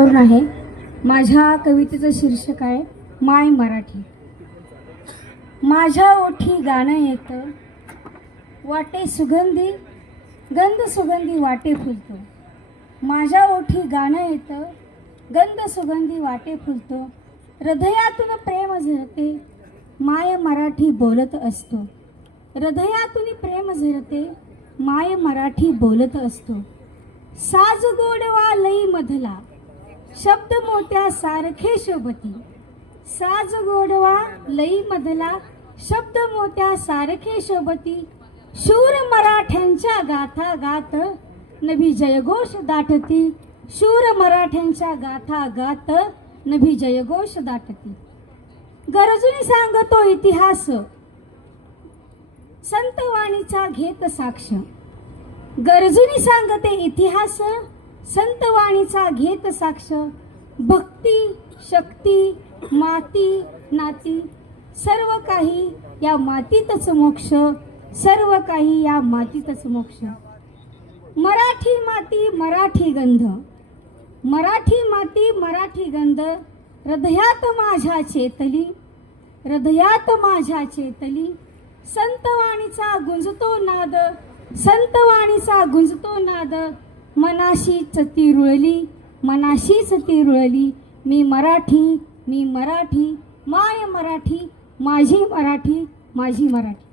आहे? माझ्या कवितेचं शीर्षक आहे माय मराठी. माझ्या ओठी गाणं येतं वाटे सुगंधी गंध सुगंधी वाटे फुलतो. माझ्या ओठी गाणं येतं गंध सुगंधी वाटे फुलतो. हृदयातून प्रेम झरते माय मराठी बोलत असतो. हृदयातून प्रेम झरते माय मराठी बोलत असतो. साज गोडवा लई मधला शब्द मोठ्या सारखे शोभती. साज गोडवा लई मधला शब्द मोठ्या सारखे शोभती. शूर मराठ्यांच्या गाथा गात नभी जयघोष दाटती. शूर मराठ्यांच्या गाथा गात नभी जयघोष दाटती. गरजून सांगतो इतिहास. संतवाणीचा घेत साक्ष. गरजूनी सांगते इतिहास. संतवाणीचा घेत साक्ष. भक्ती शक्ती माती नाती सर्व काही या मातीतच मोक्ष. सर्व काही या मातीतच मोक्ष. मराठी माती मराठी गंध. मराठी माती मराठी गंध. हृदयात माझ्या चेतली. हृदयात माझ्या चेतली. संतवाणीचा गुंजतो नाद. संतवाणीचा गुंजतो नाद. मनाशीच ती रुळली मनाशीच ती रुळली. मी मराठी मी मराठी माय मराठी माझी मराठी माझी मराठी.